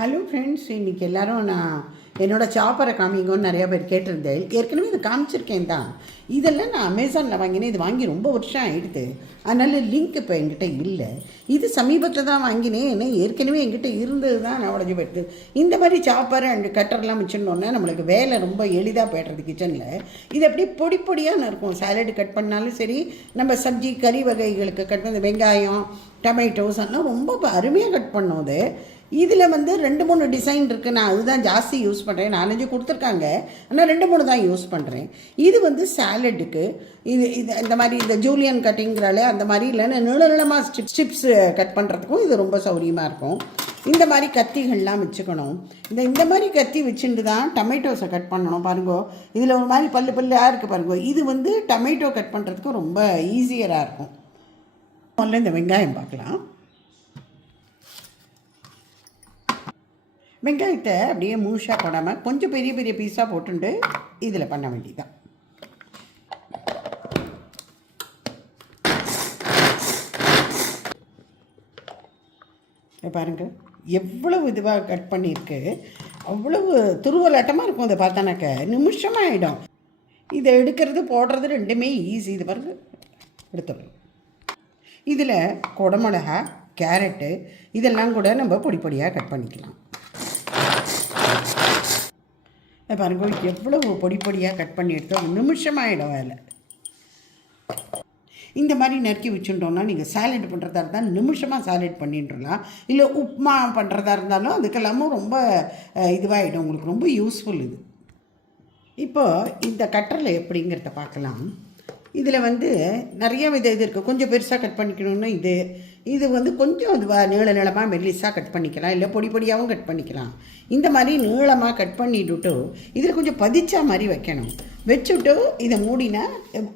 Hello friends, இன்றைக்கி எல்லோரும் நான் என்னோடய சாப்பரை காமிங்கன்னு நிறையா பேர் கேட்டிருந்தேன். ஏற்கனவே இது காமிச்சிருக்கேன் தான். இதெல்லாம் நான் அமேசானில் வாங்கினேன். இது வாங்கி ரொம்ப வருஷம் ஆகிடுது. அதனால் லிங்க் இப்போ என்கிட்ட இல்லை. இது சமீபத்தில் தான் வாங்கினேன். ஏன்னா ஏற்கனவே என்கிட்ட இருந்தது தான் நான் உடஞ்சி போயிடுது. இந்த மாதிரி சாப்பர் அண்ட் கட்டர்லாம் வச்சுருந்தோன்னா நம்மளுக்கு வேலை ரொம்ப எளிதாக போய்டுறது கிச்சனில். இது அப்படியே பொடி பொடியாக இருக்கும். சாலடு கட் பண்ணாலும் சரி, நம்ம சப்ஜி கறி வகைகளுக்கு கட் பண்ண வெங்காயம், டொமேட்டோஸ் எல்லாம் ரொம்ப அருமையாக கட் பண்ணோம். அது இதில் 2-3 டிசைன் இருக்குது. நான் அதுதான் ஜாஸ்தி யூஸ் பண்ணுறேன். 4-5 கொடுத்துருக்காங்க, ஆனால் 2-3 தான் யூஸ் பண்ணுறேன். இது சாலட்டுக்கு இந்த மாதிரி இந்த ஜூலியன் கட்டிங்கிறாலே அந்த மாதிரி இல்லைன்னா நீளமாக ஸ்ட்ரிப்ஸ் கட் பண்ணுறதுக்கும் இது ரொம்ப சௌரியமாக இருக்கும். இந்த மாதிரி கத்திகள்லாம் வச்சுக்கணும். இந்த மாதிரி கத்தி வச்சுட்டு தான் டொமேட்டோஸை கட் பண்ணணும். பாருங்கோ, இதில் ஒரு மாதிரி பல்லாக இருக்குது பாருங்கோ. இது டொமேட்டோ கட் பண்ணுறதுக்கும் ரொம்ப ஈஸியராக இருக்கும். முதல்ல இந்த வெங்காயம் பார்க்கலாம். வெங்காயத்தை அப்படியே முழுசாக போடாமல் கொஞ்சம் பெரிய பெரிய பீஸாக போட்டுண்டு இதில் பண்ண வேண்டியதான். பாருங்கள் எவ்வளவு இதுவாக கட் பண்ணியிருக்கு. அவ்வளவு துருவலாட்டமாக இருக்கும். அதை பார்த்தானாக்க நிமிஷமாக ஆகிடும். இதை எடுக்கிறது போடுறது ரெண்டுமே ஈஸி. இது பாருங்க, எடுத்துடலாம். இதில் குடமிளகா, கேரட்டு இதெல்லாம் கூட நம்ம பொடி பொடியாக கட் பண்ணிக்கலாம். பாருங்க எவ்வளவு பொடி பொடியாக கட் பண்ணி எடுத்தோம். நிமிஷமாகிடும் வேலை. இந்த மாதிரி நறுக்கி வச்சுட்டோம்னா நீங்கள் சாலட் பண்ணுறதா இருந்தால் நிமிஷமாக சாலட் பண்ணிட்டுலாம். இல்லை உப்புமா பண்ணுறதா இருந்தாலும் அதுக்கெல்லாமும் ரொம்ப இதுவாகிடும். உங்களுக்கு ரொம்ப யூஸ்ஃபுல் இது. இப்போது இந்த கட்டரில் எப்படிங்கிறத பார்க்கலாம். இதில் நிறைய இது இருக்குது. கொஞ்சம் பெருசாக கட் பண்ணிக்கணுன்னா இது கொஞ்சம் இதுவாக நீளமாக மெல்லிஸாக கட் பண்ணிக்கலாம். இல்லை பொடி பொடியாகவும் கட் பண்ணிக்கலாம். இந்த மாதிரி நீளமாக கட் பண்ணிவிட்டு இதில் கொஞ்சம் பதிச்சா மாதிரி வைக்கணும். வச்சுட்டு இதை மூடினா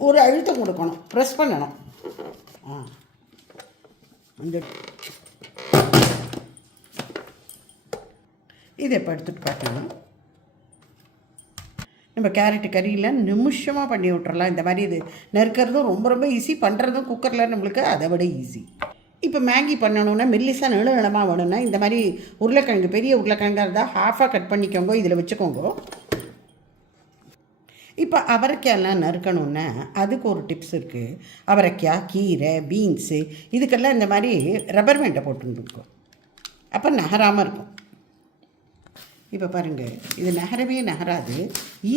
ஒரு அழுத்தம் கொடுக்கணும், ப்ரெஸ் பண்ணணும். இதை இப்போ எடுத்துகிட்டு பார்த்தோம்னா நம்ம கேரட்டு கறியில் நிமிஷமாக பண்ணி விட்டுறலாம். இந்த மாதிரி இது நறுக்கிறதும் ரொம்ப ரொம்ப ஈஸி, பண்ணுறதும் குக்கரில் நம்மளுக்கு அதை விட ஈஸி. இப்போ மேகி பண்ணணுன்னா மெல்லிஸாக நீளமாக வேணும்னா இந்த மாதிரி உருளைக்கிழங்கு, பெரிய உருளைக்கிழங்காக இருந்தால் ஹாஃபாக கட் பண்ணிக்கோங்க, இதில் வச்சுக்கோங்க. இப்போ அவரைக்காயெல்லாம் நறுக்கணுன்னா அதுக்கு ஒரு டிப்ஸ் இருக்குது. அவரைக்காய், கீரை, பீன்ஸு இதுக்கெல்லாம் இந்த மாதிரி ரப்பர் பேண்டை போட்டுருக்கும். அப்போ நகராமல் இருக்கும். இப்போ பாருங்கள், இது நகராது.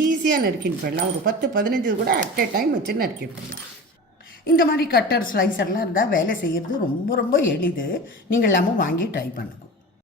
ஈஸியாக நறுக்கின்னு போயிடலாம். ஒரு 10-15 கூட அட் எ டைம் வச்சு நறுக்கிட்டு போயிடலாம். இந்த மாதிரி கட்டர் ஸ்லைசர்லாம் இருந்தால் வேலை செய்கிறது ரொம்ப ரொம்ப எளிது. நீங்கள் எல்லாமும் வாங்கி ட்ரை பண்ணுங்க.